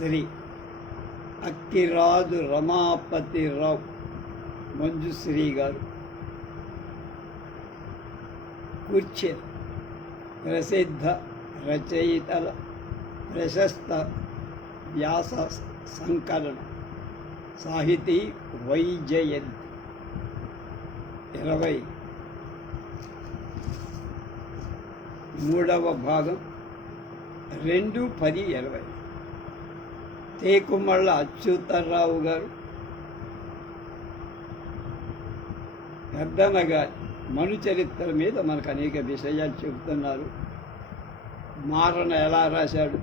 శ్రీ అక్కిరాజు రమాపతిరావు మంజుశ్రీ గారు కూర్చె ప్రసిద్ధ రచయితల ప్రశస్త వ్యాస సంకలనం సాహితీ వైజయంతి 23వ భాగం 2/10/20 తేకుమళ్ళ అచ్యుతరావు గారు పెద్దనగారి మను చరిత్ర మీద మనకు అనేక విషయాలు చెబుతున్నారు. మారణ ఎలా రాశాడు,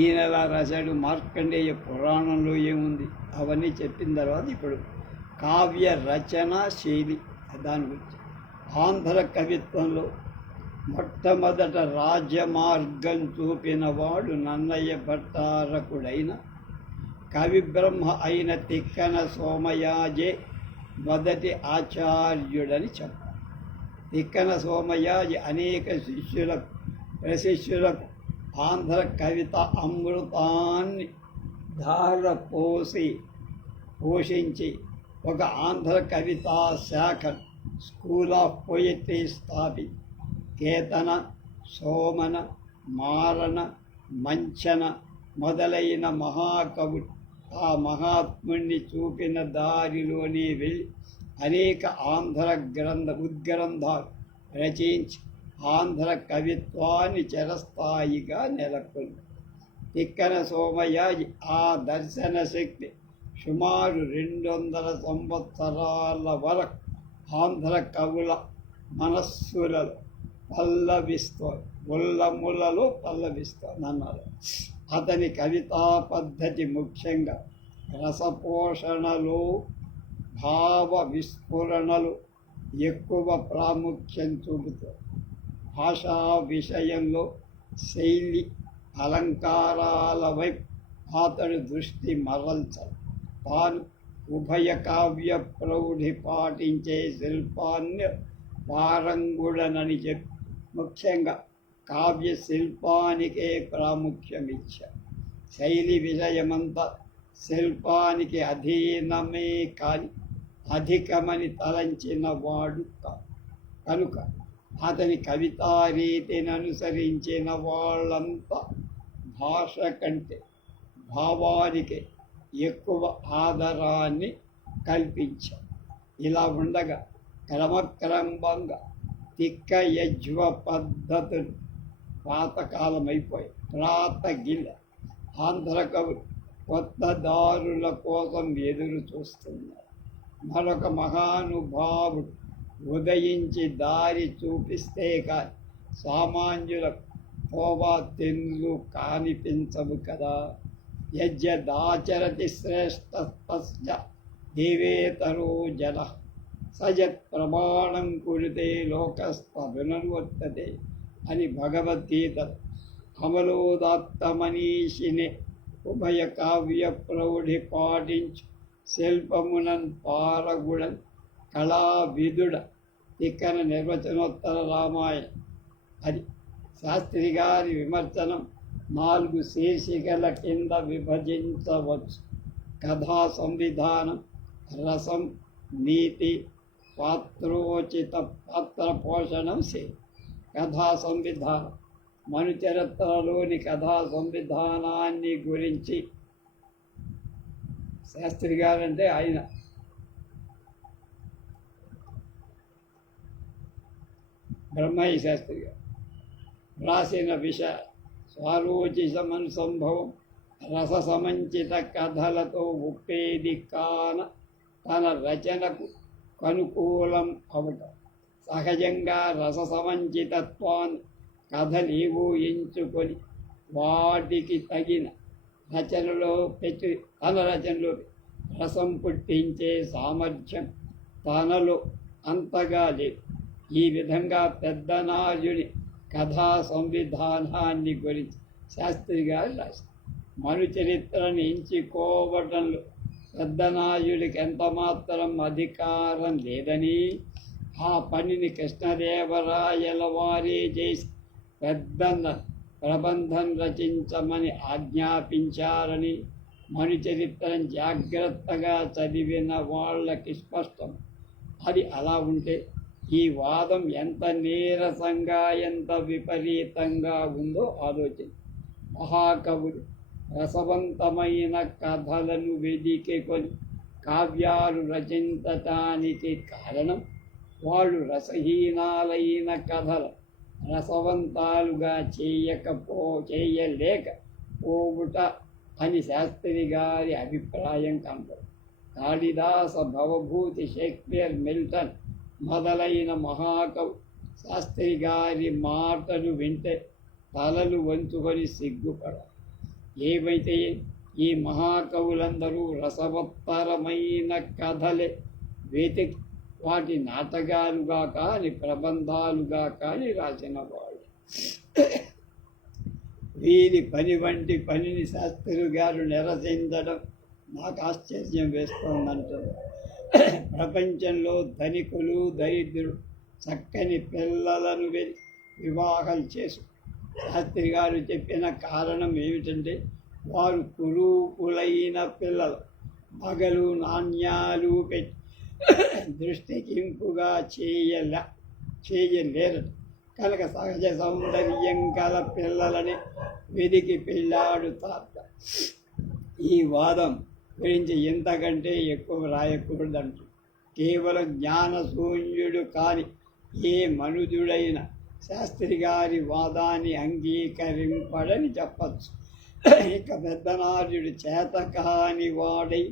ఈయన ఎలా రాశాడు, మార్కండేయ పురాణంలో ఏముంది, అవన్నీ చెప్పిన తర్వాత ఇప్పుడు కావ్య రచన శైలి దాని గురించి. ఆంధ్ర కవిత్వంలో మొట్టమొదట రాజమార్గం చూపినవాడు నన్నయ్య భట్టారకుడైన కవిబ్రహ్మ అయిన తిక్కన సోమయాజే మొదటి ఆచార్యుడని చెప్పాలి. తిక్కన సోమయాజి అనేక ప్రశిష్యులకు ఆంధ్ర కవిత అమృతాన్ని పోషించి ఒక ఆంధ్ర కవితా శాఖ school of poetry స్థాపి Ketana, Somana, మారణ, మంచన మొదలైన మహాకవులు ఆ మహాత్ముణ్ణి చూపిన దారిలోనే వెళ్ళి అనేక ఆంధ్ర ఉద్గ్రంథాలు రచించి ఆంధ్ర కవిత్వాన్ని చిరస్థాయిగా నెలకొల్పారు. తిక్కన సోమయాజి ఆ దర్శన శక్తి సుమారు 200 సంవత్సరాల వరకు ఆంధ్ర కవుల మనస్సులలో ఉల్లములలో పల్లవిస్తోందన్నారు. అతని కవితా పద్ధతి ముఖ్యంగా రసపోషణలో భావ విస్ఫురణలు ఎక్కువ ప్రాముఖ్యం చూపుతారు. భాషా విషయంలో శైలి అలంకారాల వైపు అతడు దృష్టి మరల్చాలి. తాను ఉభయ కావ్య ప్రౌఢి పాటించే శిల్పాన్ని పారంగుడనని చెప్పి ముఖ్యంగా కావ్య శిల్పానికే ప్రాముఖ్యమిచ్చారు. శైలి విషయమంతా శిల్పానికి అధీనమే కాని అధికమని తలంచిన వాడు కనుక అతని కవితా రీతిని అనుసరించిన వాళ్ళంతా భాష కంటే భావానికి ఎక్కువ ఆదరాన్ని కల్పించారు. ఇలా ఉండగా క్రమక్రమంగా తిక్క యజ్వ పద్ధతులు పాతకాలమైపోయి ప్రాతగిల్ల ఆంధ్ర కవులు కొత్త దారుల కోసం ఎదురు చూస్తున్నారు. మరొక మహానుభావుడు ఉదయించి దారి చూపిస్తే కానీ సామాన్యులకు తోవా తెన్నులు కానిపించవు కదా. యజ్ఞదాచరతి శ్రేష్ఠ దేవేతరో జన సజత్ ప్రమాణం కురితే లోకస్థభినర్వర్తతే అని భగవద్గీత అమలోదాత్త మనీషిని ఉభయ కావ్య ప్రౌఢి పాటించు శిల్పమునన్ పారగుడన్ కళావిదుడ తిక్కన నిర్వచనోత్తర రామాయణ. అది శాస్త్రి గారి విమర్శనం 4 శీర్షికల కింద విభజించవచ్చు. కథా సంవిధానం, రసం, నీతి, పాత్రోచిత పాత్ర పోషణం శైలి. కథా సంవిధానం మను చరిత్రలోని కథా సంవిధానాన్ని గురించి శాస్త్రి గారంటే ఆయన బ్రహ్మయ్య శాస్త్రి గారు రాసిన స్వారోచితమను సంభవం రస సమంచిత కథలతో ఉప్పేది కాన తన రచనకు కనుకూలం అవటం. సహజంగా రస సమంచితత్వాన్ని కథలేవో ఎంచుకొని వాటికి తగిన తన రచనలో రసం పుట్టించే సామర్థ్యం తనలో అంతగా లేదు. ఈ విధంగా పెద్దనాయుడి కథా సంవిధానాన్ని గురించి శాస్త్రి గారు రాశారు. మను చరిత్రను ఎంచుకోవటంలో పెద్దనాయుడికి ఎంతమాత్రం అధికారం లేదని, ఆ పనిని కృష్ణదేవరాయల వారే చేసి ప్రబంధం రచించమని ఆజ్ఞాపించారని మను చరిత్రను జాగ్రత్తగా చదివిన వాళ్ళకి స్పష్టం. అది అలా ఉంటే ఈ వాదం ఎంత నీరసంగా, ఎంత విపరీతంగా ఉందో ఆలోచన. మహాకవులు రసవంతమైన కథలను వెదికికొని కావ్యాలు రచించటానికి కారణం వాళ్ళు రసహీనాలైన కథలు రసవంతాలుగా చేయలేకపోవుట అని శాస్త్రి గారి అభిప్రాయం కనపడు. కాళిదాస, భవభూతి, షేక్స్పియర్, మిల్టన్ మొదలైన మహాకవి శాస్త్రి గారి మాటలు వింటే తలలు వంచుకొని సిగ్గుపడాలి. ఏమైతే ఈ మహాకవులందరూ రసవత్తరమైన కథలే వెతికి వాటి నాటకాలుగా కానీ ప్రబంధాలుగా కానీ రాసిన వాళ్ళు. వీరి పని వంటి పనిని శాస్త్రి గారు నిరసించడం నాకు ఆశ్చర్యం వేస్తోందంటారు. ప్రపంచంలో ధనికులు, దరిద్రులు చక్కని పిల్లలను వివాహాలు చేసు. శాస్త్రి గారు చెప్పిన కారణం ఏమిటంటే వారు కురూపులైన పిల్లలు మగలు నాణ్యాలు పెట్టి దృష్టికింపుగా చేయలేరు కనుక సహజ సౌందర్యం గల పిల్లలని వెదికి పెళ్ళాడుతారు. ఈ వాదం గురించి ఇంతకంటే ఎక్కువ రాయకూడదంటూ కేవలం జ్ఞానశూన్యుడు కాని ఏ మనుజుడైన శాస్త్రి గారి వాదాన్ని అంగీకరింపడని చెప్పచ్చు. ఇక పెద్దనార్యుడు చేతకాని వాడై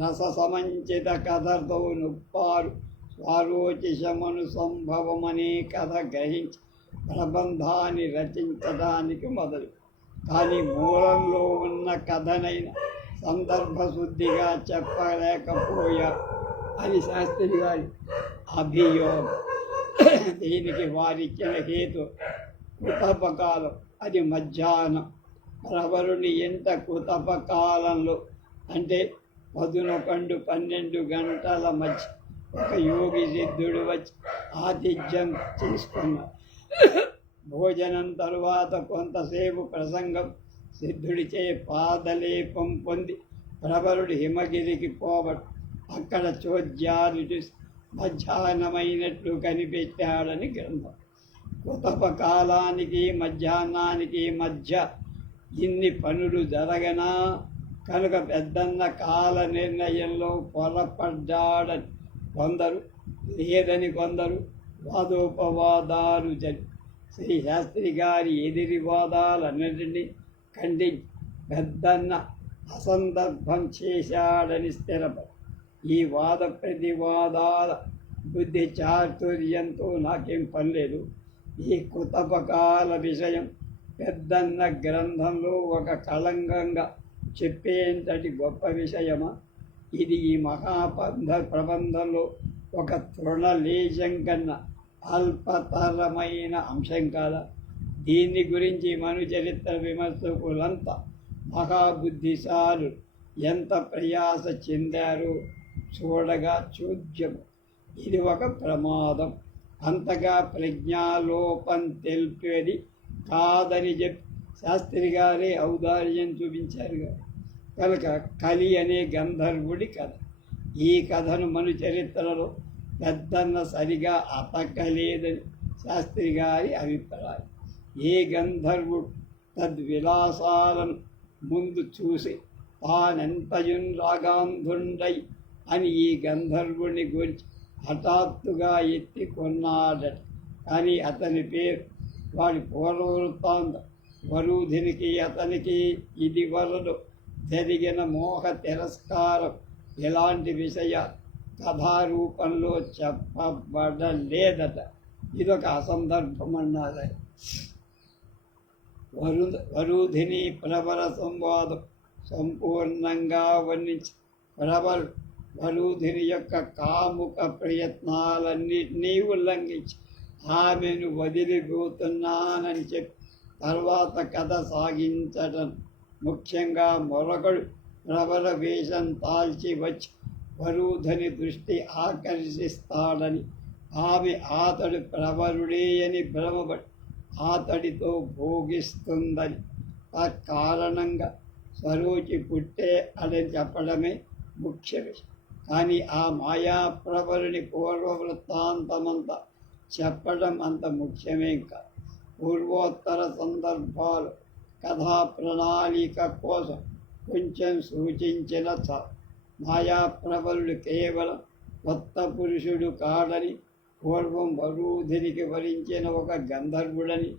రస సమంచిత కథతో నొప్పారు స్వారోచిషమను సంభవమనే కథ గ్రహించి ప్రబంధాన్ని రచించడానికి మొదలు. కానీ మూలంలో ఉన్న కథనైన సందర్భశుద్ధిగా చెప్పలేకపోయారు అని శాస్త్రి గారి అభియోగం. దీనికి వారిచ్చిన హేతు కుతపకాలం, అది మధ్యాహ్నం. ప్రవరుని ఇంట కుతపకాలంలో అంటే 11-12 గంటల మధ్య ఒక యోగి సిద్ధుడు వచ్చి ఆతిథ్యం తీసుకున్నాడు. భోజనం తరువాత కొంతసేపు ప్రసంగం. సిద్ధుడిచే పాదలేపం పొంది ప్రవరుడు హిమగిరికి పోవడు. అక్కడ చోద్యాలు చూసి మధ్యాహ్నమైనట్లు కనిపెట్టాడని గ్రంథం. కుతపకాలానికి మధ్యాహ్నానికి మధ్య ఇన్ని పనులు జరగనా కనుక పెద్దన్న కాల నిర్ణయంలో పొరపడ్డాడని కొందరు, లేదని కొందరు వాదోపవాదాలు జరిగి శ్రీ శాస్త్రి గారి ఎదిరి వాదాలన్నింటినీ ఖండించి పెద్దన్న అసందర్భం చేశాడని స్థిరపడి ఈ వాద ప్రతివాదాల బుద్ధి చాతుర్యంతో నాకేం పనిలేదు. ఈ కుతపకాల విషయం పెద్దన్న గ్రంథంలో ఒక కళంకంగా చెప్పేంతటి గొప్ప విషయమా? ఇది ఈ ప్రబంధంలో ఒక తృణలేశం కన్నా అల్పతరమైన అంశం కాదా? దీని గురించి మను చరిత్ర విమర్శకులంతా మహాబుద్ధిశాలు ఎంత ప్రయాస చెందారో చూడగా చోద్యము. ఇది ఒక ప్రమాదం. అంతగా ప్రజ్ఞాలోపం తెలిపేది కాదని చెప్పి శాస్త్రి గారే ఔదార్యం చూపించారుగా. కనుక కలి అనే గంధర్వుడి కథ. ఈ కథను మను చరిత్రలో పెద్దన్న సరిగా అతకలేదని శాస్త్రి గారి అభిప్రాయం. ఏ గంధర్వుడు తద్విలాసాలను ముందు చూసి తానెంతయున్ రాగాంధుండై అని ఈ గంధర్వుని గురించి హఠాత్తుగా ఎత్తి కొన్నాడట. కానీ అతని పేరు వాడి పూర్వవృత్తాంతం వరూధినికి అతనికి ఇది వరదు జరిగిన మోహ తిరస్కారం ఇలాంటి విషయ కథారూపంలో చెప్పబడలేదట. ఇదొక అసందర్భం అన్నది. వరూధిని ప్రబల సంవాదం సంపూర్ణంగా వర్ణించి వరూధిని యొక్క కాముక ప్రయత్నాలన్నింటినీ ఉల్లంఘించి ఆమెను వదిలిపోతున్నానని చెప్పి తర్వాత కథ సాగించటం. ముఖ్యంగా మరొకడు ప్రబల వేషం తాల్చి వచ్చి వరూధిని దృష్టి ఆకర్షిస్తాడని, ఆమె అతడు ప్రవరుడే అని భ్రమపడి అతడితో భోగిస్తుందని తత్కారణంగా స్వరూచి పుట్టే అని చెప్పడమే ముఖ్య విషయం. కానీ ఆ మాయాప్రబలుని పూర్వ వృత్తాంతమంతా చెప్పడం అంత ముఖ్యమేం కాదు. పూర్వోత్తర సందర్భాలు కథా ప్రణాళిక కోసం కొంచెం సూచించిన చాలు. మాయాప్రబలుడు కేవలం కొత్త పురుషుడు కాడని, పూర్వం వరూధినికి వరించిన ఒక గంధర్వుడని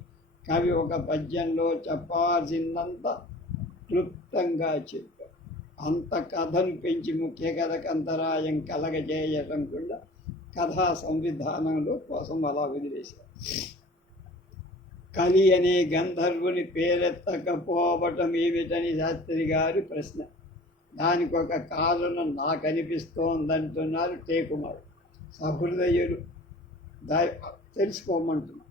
కవి ఒక పద్యంలో చెప్పాల్సిందంత క్లుప్తంగా చెప్పారు. అంత కథను పెంచి ముఖ్య కథకు అంతరాయం కలగజేయటం కూడా కథా సంవిధానంలో కోసం అలా వదిలేశారు. కలి అనే గంధర్వుని పేరెత్తకపోవటం ఏమిటని శాస్త్రి గారి ప్రశ్న. దానికి ఒక కారణం నాకు అనిపిస్తోందంటున్నారు టేకుమారు. సహృదయులు తెలుసుకోమంటున్నారు.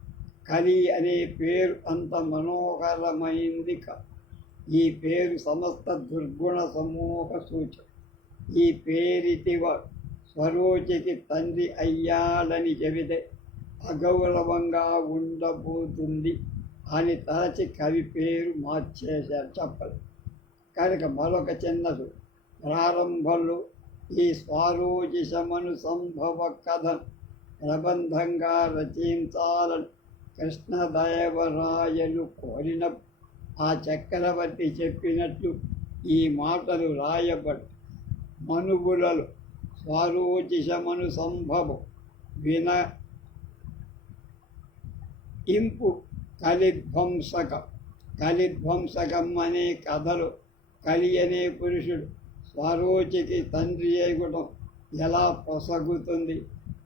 కలి అనే పేరు అంత మనోహరమైంది కాదు. ఈ పేరు సమస్త దుర్గుణ సమూహ సూచన. ఈ పేరిటివాడు స్వరోచికి తండ్రి అయ్యాడని చెబితే అగౌరవంగా ఉండబోతుంది అని తలచి కవి పేరు మార్చేశారు. చెప్పదు కనుక మరొక చిన్నది ప్రారంభంలో ఈ స్వారోచిషమను సంభవ కథ ప్రబంధంగా రచించాలని కృష్ణదేవరాయలు కోరిన ఆ చక్రవర్తి చెప్పినట్లు ఈ మాటలు రాయబడి మనువులలో స్వారోచిషమను సంభవం విన ఇంపు కలిధ్వంసకం అనే కథలో కలి అనే పురుషుడు స్వరోచికి తండ్రి అయ్యడం ఎలా పొసగుతుంది?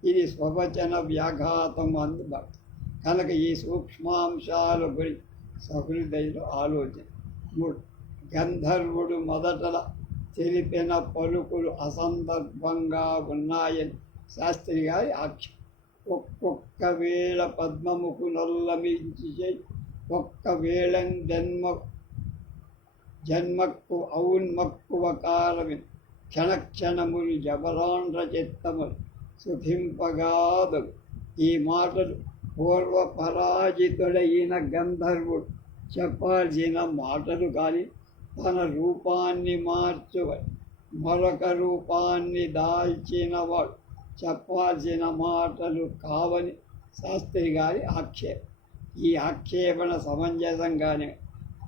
ఇది స్వవచన వ్యాఘాతం అందుబాటు కనుక ఈ సూక్ష్మాంశాల గురించి సహృదయులు ఆలోచన. 3. గంధర్వుడు మొదటల తెలిపిన పలుకులు అసందర్భంగా ఉన్నాయని శాస్త్రి గారి ఆక్షేపం. ఒక్కొక్క వేళ పద్మముకు నొల్లమించి ఒక్క వేళ జన్మక్కు ఔన్మక్కువ కాలమి క్షణక్షణములు జబరాండ్ర చిత్తములు సుఖింపగాదగు. ఈ మాటలు పూర్వ పరాజితుడైన గంధర్వుడు చెప్పాల్సిన మాటలు కానీ తన రూపాన్ని మార్చువని మరొక రూపాన్ని దాల్చినవాడు చెప్పాల్సిన మాటలు కావని శాస్త్రి గారి ఆక్షేపం. ఈ ఆక్షేపణ సమంజసంగానే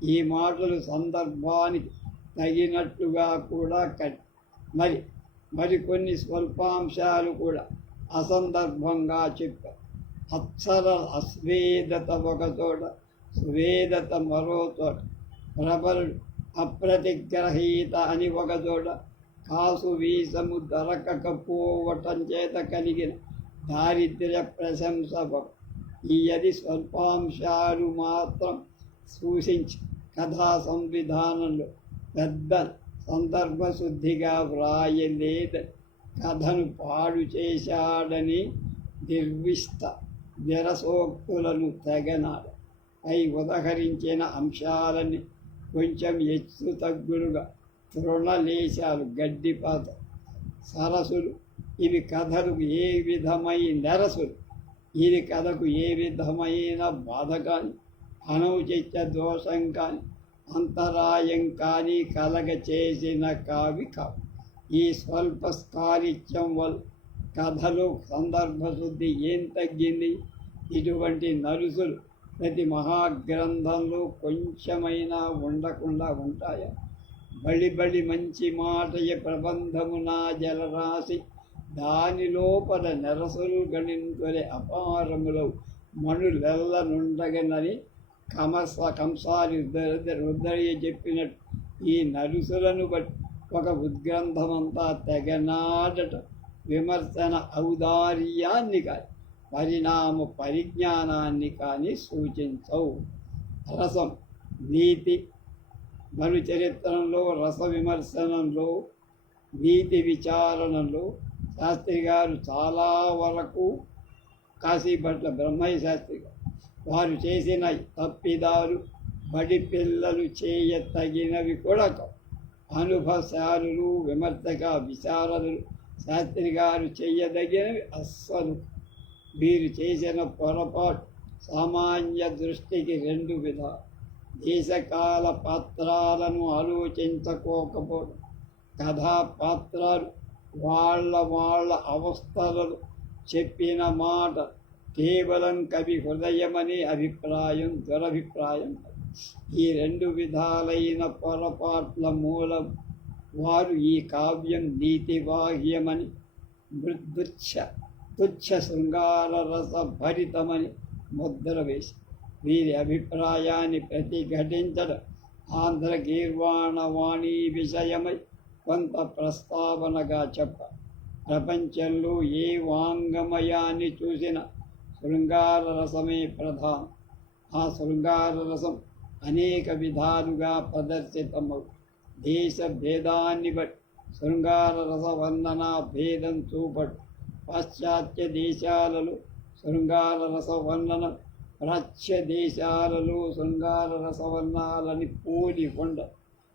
ఈ మాటలు సందర్భానికి తగినట్టుగా కూడా మరికొన్ని స్వల్పాంశాలు కూడా అసందర్భంగా చెప్పారు. అక్షర అస్వేదత ఒక చోట, స్వేదత మరో చోట, ప్రబలుడు అప్రతిగ్రహీత అని ఒక చోట, కాసు వీసము దొరకకపోవటం చేత కలిగిన దారిద్ర్య ప్రశంస ఈ అది స్వల్పాంశాలు మాత్రం సూచించి కథా సంవిధానంలో పెద్ద సందర్భశుద్ధిగా వ్రాయలేదని కథను పాడు చేశాడని నిర్విష్ట నిరసోక్తులను తెగనాడు. అయి ఉదహరించిన అంశాలని కొంచెం ఎత్తు తగ్గులుగా తృణలేశాలు గడ్డిపాత సరసులు. ఇవి కథలకు ఏ విధమైన నెరసులు. ఇది కథకు ఏ విధమైన బాధ కానీ అనౌచిత్య దోషం కానీ అంతరాయం కానీ కలగ చేసిన కావి కావు. ఈ స్వల్ప స్కారిత్యం వల్ల కథలో సందర్భశుద్ధి ఏం తగ్గింది? ఇటువంటి నరుసులు ప్రతి మహాగ్రంథంలో కొంచెమైనా ఉండకుండా ఉంటాయా? బళి మంచి మాటయ ప్రబంధము నా జలరాశి దాని లోపల నెరసులు గణింతులే అపారములో మణులెల్లనుండగనని కంసాలి రుద్రయ్య చెప్పినట్టు ఈ నరుసులను బట్టి ఒక ఉద్గ్రంథమంతా తెగనాడట విమర్శన ఔదార్యాన్ని కానీ పరిణామ పరిజ్ఞానాన్ని కానీ సూచించవు. రసం నీతి మరు చరిత్రలో రస విమర్శనంలో నీతి విచారణలో శాస్త్రి గారు చాలా వరకు కాశీభట్ల బ్రహ్మయ్య శాస్త్రి గారు వారు చేసిన తప్పిదారు బడి పిల్లలు చేయతగినవి కూడా కావు. అనుభవశాలులు విమర్శక విశారదులు శాస్త్రి గారు చేయదగినవి అస్సలు. వీరు చేసిన పొరపాటు సామాన్య దృష్టికి రెండు విధాలు. దేశకాల పాత్రాలను ఆలోచించుకోకపోవడం. కథా పాత్రలు వాళ్ళ అవస్థలను చెప్పిన మాట కేవలం కవి హృదయమనే అభిప్రాయం దురభిప్రాయం. ఈ రెండు విధాలైన పొరపాట్ల మూలం వారు ఈ కావ్యం నీతిబాహ్యమని, తుచ్చ శృంగార రస భరితమని ముద్ర వేసి వీరి అభిప్రాయాన్ని ప్రతిఘటించడం ఆంధ్ర గీర్వాణవాణి విషయమై కొంత ప్రస్తావనగా చెప్ప. ప్రపంచంలో ఏ వాంగమయాన్ని చూసిన శృంగార రసమే ప్రధానం. ఆ శృంగార రసం అనేక విధాలుగా ప్రదర్శితమవు. దేశ భేదాన్ని బట్టి శృంగార రస వర్ణన భేదం చూపడు. పాశ్చాత్య దేశాలలో శృంగార రస వర్ణన ప్రాచ్య దేశాలలో శృంగార రసవర్ణాలని పోలి ఉండ.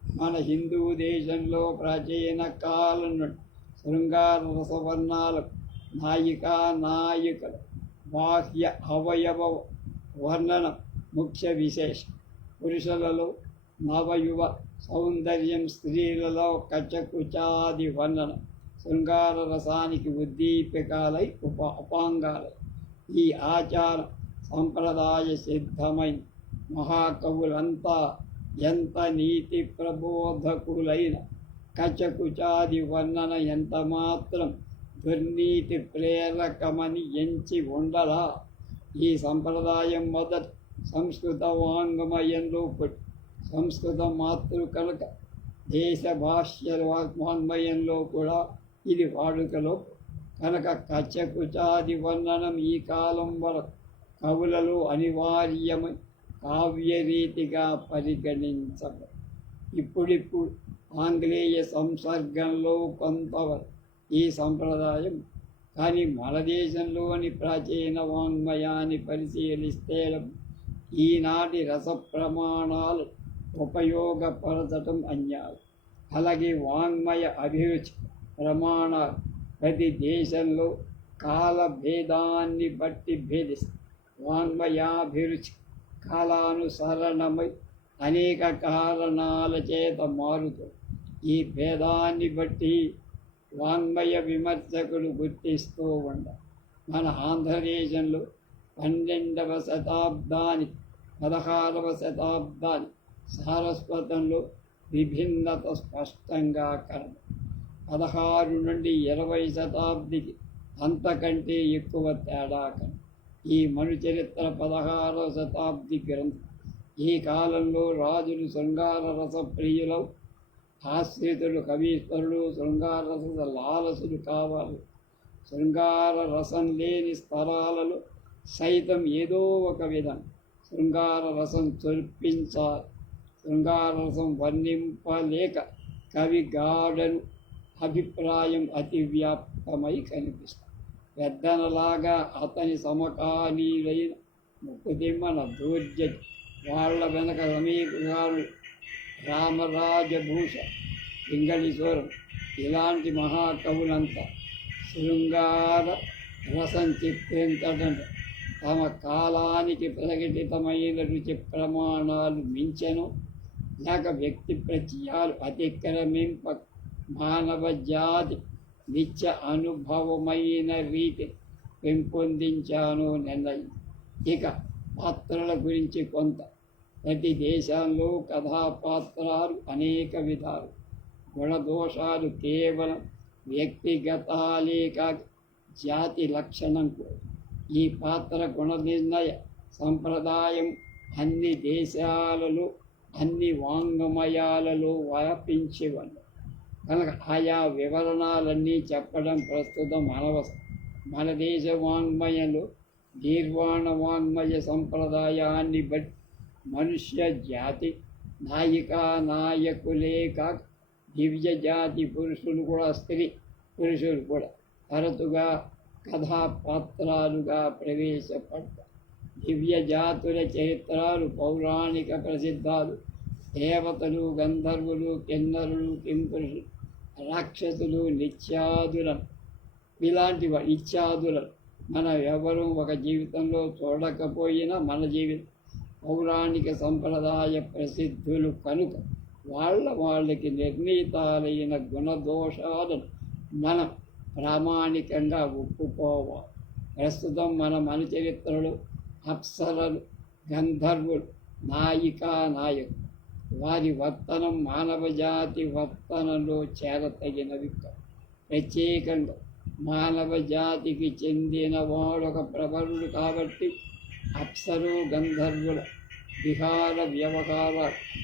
మన హిందూ దేశంలో ప్రాచీన కాలం నుండి శృంగార రసవర్ణాలకు నాయికల బాహ్య అవయవ వర్ణన ముఖ్య విశేషం. పురుషులలో నవయువ సౌందర్యం, స్త్రీలలో కచకుచాది వర్ణన శృంగార రసానికి ఉద్దీపకాలై ఉపాంగాలై. ఈ ఆచారం సంప్రదాయ సిద్ధమైన మహాకవులంతా ఎంత నీతి ప్రబోధకులైన కచకుచాది వర్ణన ఎంత మాత్రం దుర్నీతి ప్రేరకమని ఎంచి ఉండలా. ఈ సంప్రదాయం మొదట సంస్కృత వాంగ్మయంలో పుట్టి సంస్కృత మాతృ కనుక దేశ భాష్య వాంగ్మయంలో కూడా ఇది వాడుకలో కనుక కచకుచాది వర్ణనం ఈ కాలం వరకు కవులలో అనివార్యమై కావ్యరీతిగా పరిగణించబడి ఇప్పుడిప్పుడు ఆంగ్లేయ సంసర్గంలో కొంతవరకు ఈ సంప్రదాయం. కానీ మన దేశంలోని ప్రాచీన వాంగ్మయాన్ని పరిశీలిస్తే ఈనాటి రస ప్రమాణాలు ఉపయోగపరచటం అన్యాయం. అలాగే వాంగ్మయ అభిరుచి ప్రమాణాలు ప్రతి దేశంలో కాల భేదాన్ని బట్టి భేదిస్తాయి. వాంగ్మయాభిరుచి కాలానుసరణమై అనేక కారణాల చేత మారుతుంది. ఈ భేదాన్ని బట్టి వాంగ్మయ విమర్శకులు గుర్తిస్తూ ఉండాలి. మన ఆంధ్రదేశంలో 12వ శతాబ్దానికి 16వ శతాబ్దానికి సారస్వతంలో విభిన్నత స్పష్టంగా కలదు. 16 నుండి 20 శతాబ్దికి అంతకంటే ఎక్కువ తేడా కలదు. ఈ మనుచరిత్ర 16వ శతాబ్ది గ్రంథం. ఈ కాలంలో రాజులు శృంగార రస ప్రియులు, ఆశ్రితులు కవీశ్వరులు శృంగార రస లాలసులు కావాలి. శృంగార రసం లేని స్థలాలలో సైతం ఏదో ఒక విధం శృంగార రసం చొల్పించాలి. శృంగార రసం వర్ణింపలేక కవి గాఢను అభిప్రాయం అతి వ్యాప్తమై కనిపిస్తుంది. పెద్దనలాగా అతని సమకాలీలైన ముక్కుదిమ్మన దూర్జటి వాళ్ళ వెనక సమీపగారు రామరాజభూష, పింగళీశ్వరం ఇలాంటి మహాకవులంతా శృంగార రసం చిత్రించడం తమ కాలానికి ప్రకటితమైన రుచి ప్రమాణాలు మించెను లేక వ్యక్తి ప్రత్యయాలు అతిక్రమింప మానవ జాతి నిత్య అనుభవమైన రీతి పెంపొందించాను నిర్ణయం. ఇక పాత్రల గురించి కొంత. ప్రతి దేశంలో కథాపాత్రాలు అనేక విధాలు. గుణదోషాలు కేవలం వ్యక్తిగతాలే కాక జాతి లక్షణం కూడా. ఈ పాత్ర గుణ నిర్ణయ సంప్రదాయం అన్ని దేశాలలో అన్ని వాంగ్మయాలలో వ్యాపించి ఉంది కనుక ఆయా వివరణాలన్నీ చెప్పడం ప్రస్తుతం అనవసరం. మన దేశ వాంగ్మయంలో గీర్వాణ వాంగ్మయ సంప్రదాయాన్ని బట్టి మనుష్య జాతి నాయకులే కాక దివ్య జాతి పురుషులు కూడా, స్త్రీ పురుషులు కూడా తరచుగా కథాపాత్రాలుగా ప్రవేశపడతారు. దివ్య జాతుల చరిత్రలు పౌరాణిక ప్రసిద్ధాలు. దేవతలు, గంధర్వులు, కిన్నరులు, కింపురుషులు, రాక్షసులు, ఇత్యాదులను మనం ఎవరూ ఒక జీవితంలో చూడకపోయినా మన జీవితం పౌరాణిక సంప్రదాయ ప్రసిద్ధులు కనుక వాళ్ళకి నిర్ణీతాలైన గుణదోషాలను మనం ప్రామాణికంగా ఒప్పుకోవాలి. ప్రస్తుతం మన చరిత్రలో అప్సరలు, గంధర్వులు, నాయికా నాయకులు వారి వర్తనం మానవ జాతి వర్తనలో చేరతగినవి కావు. ప్రత్యేకంగా మానవ జాతికి చెందిన వాడొక ప్రబలుడు కాబట్టి అప్సరు గంధర్వుల విహార వ్యవహారాలు